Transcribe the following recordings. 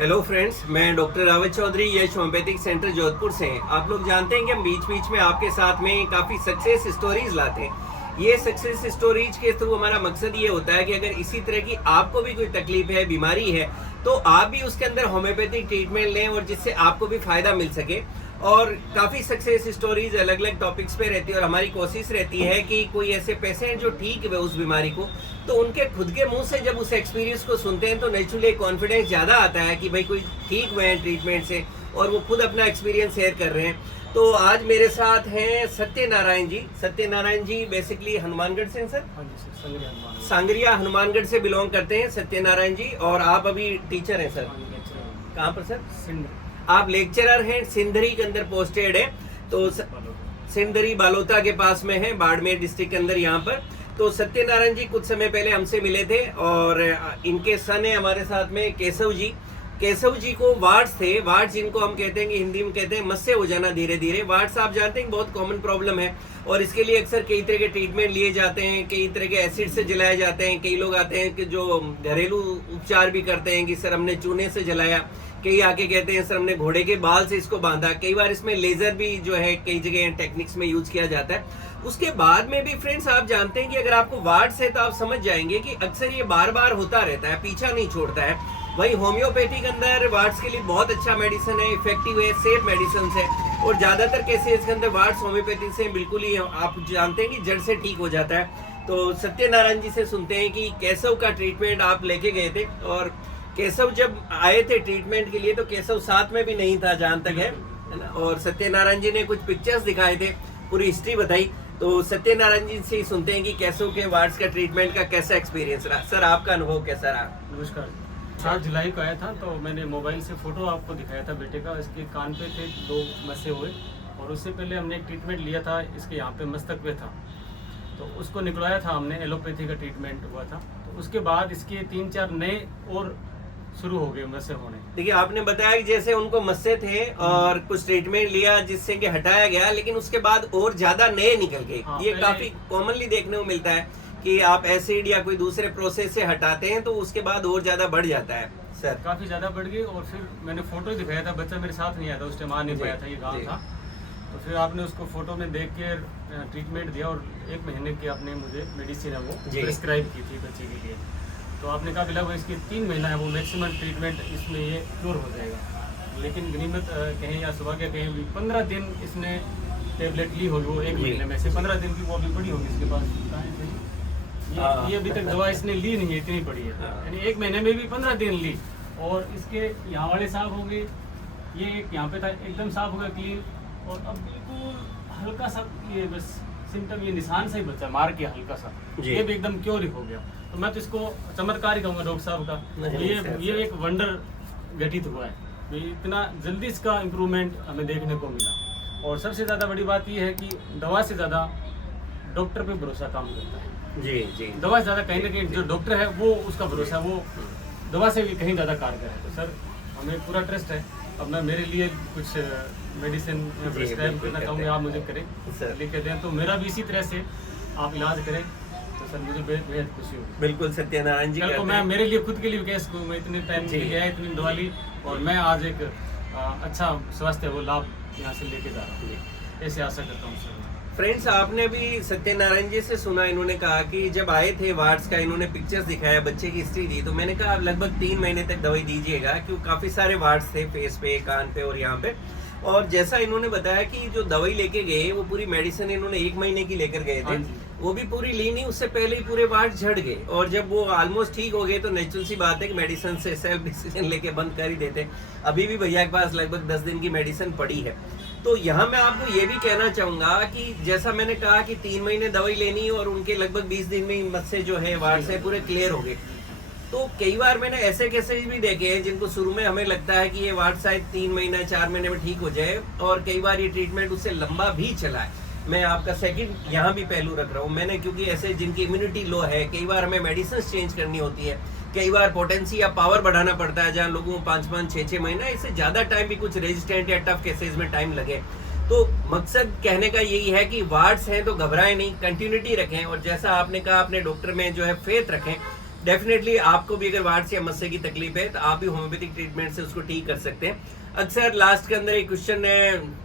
Hello friends, मैं doctor Rawat Chaudhary यश homeopathic centre Jodhpur से हैं। आप लोग जानते हैं कि हम बीच बीच में आपके साथ में काफ़ी सक्सेस स्टोरीज लाते हैं। ये सक्सेस स्टोरीज के थ्रू हमारा मकसद ये होता है कि अगर इसी तरह की आपको भी कोई तकलीफ है, बीमारी है, तो आप भी उसके अंदर होम्योपैथिक ट्रीटमेंट लें और जिससे आपको भी फायदा मिल सके। और काफ़ी सक्सेस स्टोरीज अलग अलग टॉपिक्स पे रहती है और हमारी कोशिश रहती है कि कोई ऐसे पेशेंट जो ठीक है उस बीमारी को, तो उनके खुद के मुंह से जब उस एक्सपीरियंस को सुनते हैं तो नेचुरली कॉन्फिडेंस ज़्यादा आता है कि भाई कोई ठीक हुए हैं ट्रीटमेंट से और वो खुद अपना एक्सपीरियंस शेयर कर रहे हैं। तो आज मेरे साथ हैं सत्यनारायण जी। सत्यनारायण जी बेसिकली हनुमानगढ़ से हैं सर? हाँ जी सर, सांगरिया हनुमानगढ़ से बिलोंग करते हैं सत्यनारायण जी। और आप अभी टीचर हैं सर? कहाँ पर सर? सिंध। आप लेक्चरर हैं, सिंधरी के अंदर पोस्टेड है। तो सिंधरी बालोता के पास में है, बाड़मेर डिस्ट्रिक्ट के अंदर यहाँ पर। तो सत्यनारायण जी कुछ समय पहले हमसे मिले थे और इनके सन है हमारे साथ में केशव जी। केशव जी को वार्ड्स थे। वार्ड्स जिनको हम कहते हैं कि हिंदी में कहते हैं मस्से हो जाना धीरे धीरे। वार्ड्स आप जानते हैं बहुत कॉमन प्रॉब्लम है और इसके लिए अक्सर कई तरह के ट्रीटमेंट लिए जाते हैं, कई तरह के एसिड से जलाए जाते हैं। कई लोग आते हैं कि जो घरेलू उपचार भी करते हैं कि सर हमने चूने से जलाया, कई आके कहते हैं सर हमने घोड़े के बाल से इसको बांधा। कई बार इसमें लेजर भी जो है कई जगह टेक्निक्स में यूज किया जाता है। उसके बाद में भी फ्रेंड्स आप जानते हैं कि अगर आपको वार्ड्स है तो आप समझ जाएंगे कि अक्सर ये बार बार होता रहता है, पीछा नहीं छोड़ता है। वही होम्योपैथी के अंदर वार्ड्स के लिए बहुत अच्छा मेडिसिन है, इफेक्टिव है, सेफ मेडिसिन है और ज्यादातर केसेस के अंदर वार्ड्स होम्योपैथी से बिल्कुल ही आप जानते हैं कि जड़ से ठीक हो जाता है। तो सत्यनारायण जी से सुनते हैं कि केशव का ट्रीटमेंट आप लेके गए थे और केशव जब आए थे ट्रीटमेंट के लिए तो केशव साथ में भी नहीं था जहां तक है ना। और सत्यनारायण जी ने कुछ पिक्चर्स दिखाए थे, पूरी हिस्ट्री बताई। तो सत्यनारायण जी से ही सुनते हैं कि केशव के वार्ड्स का ट्रीटमेंट का कैसा एक्सपीरियंस रहा। सर आपका अनुभव कैसा रहा? नमस्कार। 7 जुलाई को आया था तो मैंने मोबाइल से फोटो आपको दिखाया था बेटे का। इसके कान पे थे 2 मस्से हुए और उससे पहले हमने एक ट्रीटमेंट लिया था, इसके यहाँ पे मस्तक पे था तो उसको निकलवाया था हमने, एलोपैथी का ट्रीटमेंट हुआ था। तो उसके बाद इसके 3-4 नए और शुरू हो गए मस्से होने। देखिए आपने बताया कि जैसे उनको मस्से थे और कुछ ट्रीटमेंट लिया जिससे कि हटाया गया, लेकिन उसके बाद और ज्यादा नए निकल गए। हाँ, ये काफी कॉमनली देखने को मिलता है कि आप एसिड या कोई दूसरे प्रोसेस से हटाते हैं तो उसके बाद और ज्यादा बढ़ जाता है। सर काफी ज्यादा बढ़ गई और फिर मैंने फोटो दिखाया था, बच्चा मेरे साथ नहीं आया था उस टाइम, आ नहीं पाया था, ये गाँव था। तो फिर आपने उसको फोटो में देख के ट्रीटमेंट दिया और 1 महीने की आपने मुझे मेडिसिन है वो प्रिस्क्राइब की थी बच्चे के लिए। तो आपने कहा लगभग इसके 3 महीना है वो मैक्सिमम ट्रीटमेंट इसमें ये क्योर हो जाएगा। लेकिन गनीमत कहें या सौभाग्य कहें भी 15 दिन इसने टेबलेट ली होगी वो 1 महीने में से 15 दिन की वो अभी पड़ी होगी इसके पास। ये अभी तक दवा इसने ली नहीं है, इतनी पड़ी है। यानी 1 महीने में भी 15 दिन ली और इसके यहाँ वाले साफ हो गए, ये एक यहाँ पे था एकदम साफ हो गया क्लीन और अब बिल्कुल हल्का सा ये बस सिम्टम, ये निशान से ही बचा मार के हल्का सा, ये भी एकदम क्योर हो गया। तो मैं तो इसको चमत्कार ही कहूँगा डॉक्टर साहब का। ये एक वंडर घटित हुआ है, इतना जल्दी इसका इम्प्रूवमेंट हमें देखने को मिला। और सबसे ज़्यादा बड़ी बात ये है कि दवा से ज़्यादा डॉक्टर पे भरोसा काम करता है। जी जी, दवा से ज़्यादा कहीं ना कहीं जो डॉक्टर है वो उसका भरोसा वो दवा से भी कहीं ज़्यादा कारगर है। तो सर हमें पूरा ट्रस्ट है। अब मैं मेरे लिए कुछ मेडिसिन प्रिस्क्राइब करना चाहूँगा, आप मुझे करें लिख के दें तो मेरा भी इसी तरह से आप इलाज करें तो सर मुझे बेहद खुशी होगी। बिल्कुल सत्यनारायण जी तो मैं मेरे लिए खुद के लिए कैसे मैं इतने टाइम लिया है, इतनी दवा ली और मैं आज एक अच्छा स्वास्थ्य वो लाभ यहाँ से लेके जा रहा हूँ, ऐसे आशा करता हूँ सर। फ्रेंड्स आपने भी सत्यनारायण जी से सुना, इन्होंने कहा कि जब आए थे वार्ड्स का, इन्होंने पिक्चर्स दिखाया, बच्चे की हिस्ट्री दी, तो मैंने कहा आप लगभग 3 महीने तक दवाई दीजिएगा क्योंकि काफी सारे वार्ड्स थे फेस पे, कान पे और यहाँ पे। और जैसा इन्होंने बताया कि जो दवाई लेके गए वो पूरी मेडिसिन इन्होंने 1 महीने की लेकर गए थे, वो भी पूरी ली नहीं, उससे पहले ही पूरे वार्ड झड़ गए। और जब वो ऑलमोस्ट ठीक हो गए तो नेचुरल सी बात है कि मेडिसिन से सेल्फ डिसीजन लेके बंद कर ही देते। अभी भी भैया के पास लगभग 10 दिन की मेडिसिन पड़ी है। तो यहाँ मैं आपको ये भी कहना चाहूंगा कि जैसा मैंने कहा कि 3 महीने दवाई लेनी और उनके लगभग 20 दिन में मस्से जो है वार्ड से पूरे क्लियर हो गए। तो कई बार मैंने ऐसे केसेस भी देखे हैं जिनको शुरू में हमें लगता है कि ये वार्ड शायद 3 महीना 4 महीने में ठीक हो जाए और कई बार ये ट्रीटमेंट उससे लंबा भी चला है। मैं आपका सेकंड यहाँ भी पहलू रख रहा हूँ मैंने, क्योंकि ऐसे जिनकी इम्यूनिटी लो है कई बार हमें मेडिसिन चेंज करनी होती है, कई बार पोटेंसी या पावर बढ़ाना पड़ता है जहाँ लोगों को 5-5, 6-6 महीना, इससे ज्यादा टाइम भी कुछ रेजिस्टेंट या टफ केसेस में टाइम लगे। तो मकसद कहने का यही है कि वार्ड्स हैं तो घबराएं नहीं, कंटिन्यूटी रखें और जैसा आपने कहा अपने डॉक्टर में जो है फेथ रखें डेफिनेटली आपको भी अगर वार्ड या मस्से की तकलीफ है तो आप भी होम्योपैथिक ट्रीटमेंट से उसको ठीक कर सकते हैं। अक्सर लास्ट के अंदर एक क्वेश्चन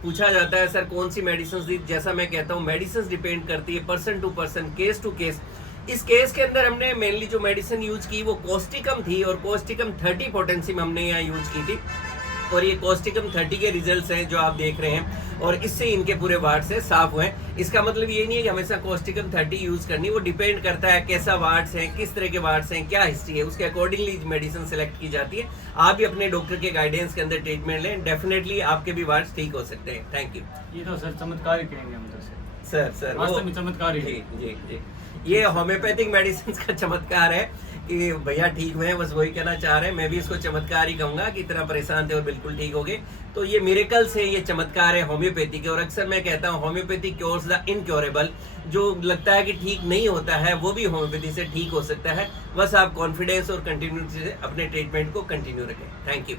पूछा जाता है, सर कौन सी मेडिसिन दी? जैसा मैं कहता हूँ, मेडिसिन डिपेंड करती है person to person, case to case. इस केस के अंदर हमने मेनली जो मेडिसिन यूज की वो कोस्टिकम थी, और कोस्टिकम 30 पोटेंशियम हमने यहाँ यूज की थी, और ये कोस्टिकम 30 के रिजल्ट्स हैं जो आप देख रहे हैं, और इससे इनके पूरे वार्ड से साफ हुए। इसका मतलब ये नहीं है कि हमेशा कोस्टिकम 30 यूज करनी, वो डिपेंड करता है कैसा वार्ड्स है, किस तरह के वार्ड्स हैं, क्या हिस्ट्री है, उसके अकॉर्डिंगली मेडिसिन सेलेक्ट की जाती है। आप भी अपने डॉक्टर के गाइडेंस के अंदर ट्रीटमेंट लें, डेफिनेटली आपके भी वार्ड्स ठीक हो सकते हैं। Thank you. ये तो सर चमत्कार ही कहेंगे हम तो सर वास्तव में चमत्कार ही है। जी जी, ये होम्योपैथिक मेडिसिन का चमत्कार है कि भैया ठीक हुए हैं, बस वही कहना चाह रहे हैं। मैं भी इसको चमत्कार ही कहूंगा कि इतना परेशान थे और बिल्कुल ठीक हो गए। तो ये मिरेकल्स है, ये चमत्कार है होम्योपैथी के। और अक्सर मैं कहता हूँ होम्योपैथी क्योर्स द इनक्योरेबल। जो लगता है कि ठीक नहीं होता है वो भी होम्योपैथी से ठीक हो सकता है। बस आप कॉन्फिडेंस और कंटिन्यूटी से अपने ट्रीटमेंट को कंटिन्यू रखें। Thank you.